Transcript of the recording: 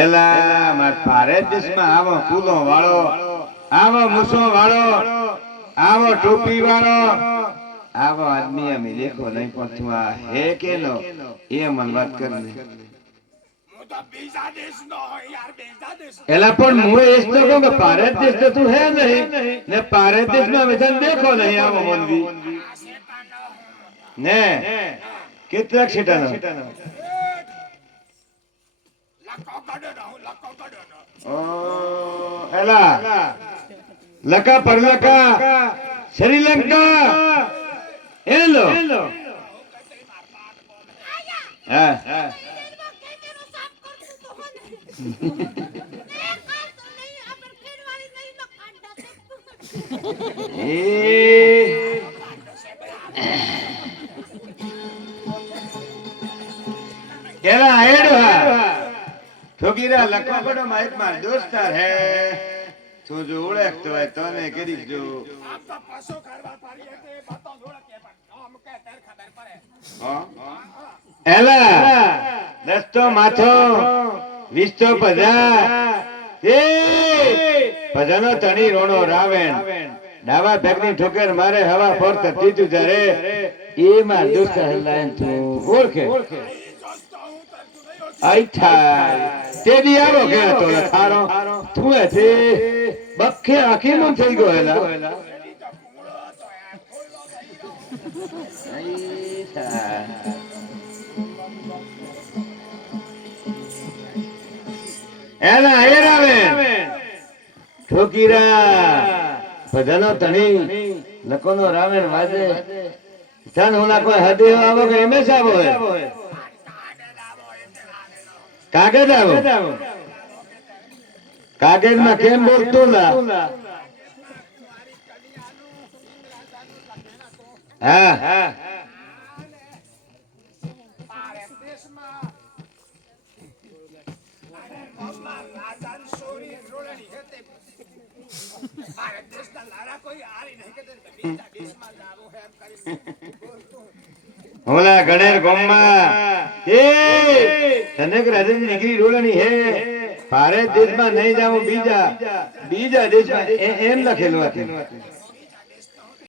એલા માર ભારત દેશમાં આવો કુલો વાળો, આવો મૂછો વાળો, આવો ટોપી વાળો, આવો આદમી અમે દેખો નહીં પણ તું આ હે કે નો એ મન વાત કર ને. એલા પણ હું એસ તો કહું કે ભારત દેશ તો તું હે નહીં ને ભારત દેશમાં વિધાન દેખો નહીં આવો મોનવી ને કેટલાક સીટાનો એલા લકા પર લકા શ્રીલંકા એલો હા કેલા આયડો હા ઠોકીરા લખો પડો માઈક માં દોસ્તાર હે તું જો ઓળખતો હોય તો ને કરી જો આપ તો પાછો કરવા પાડી તે બાતો ઓળખે પણ નામ કે તાર ખબર પડે એલા દસ્તો માથો વિસ્તો પજા એ પજાનો તણી રોણો રાવણ ડાવા ભેગની ઠોકર મારે હવા ફરત તીતું જરે એ માં દોસ્તાર લાયન તું ઓળખે આઈઠા તે દી આવો કે તો થારો તું એ તે બખે આખી મન થઈ ગયો એલા આઈઠા એલા એ રાવે ઠોકીરા ભજનો તણી લકોનો રાવણ વાજે જાન હોલા કોઈ હદે આવો કે હંમેશા આવો હે કાગળ આવો કાગળ માં કેમ બોલતો ના હા હા હોલા ગણેર ગોમમાં એ તને કે રાજા નીકળી રોલણી હે ભારત દેશમાં નહીં જાવું બીજા દેશમાં એમ લખેલું હતું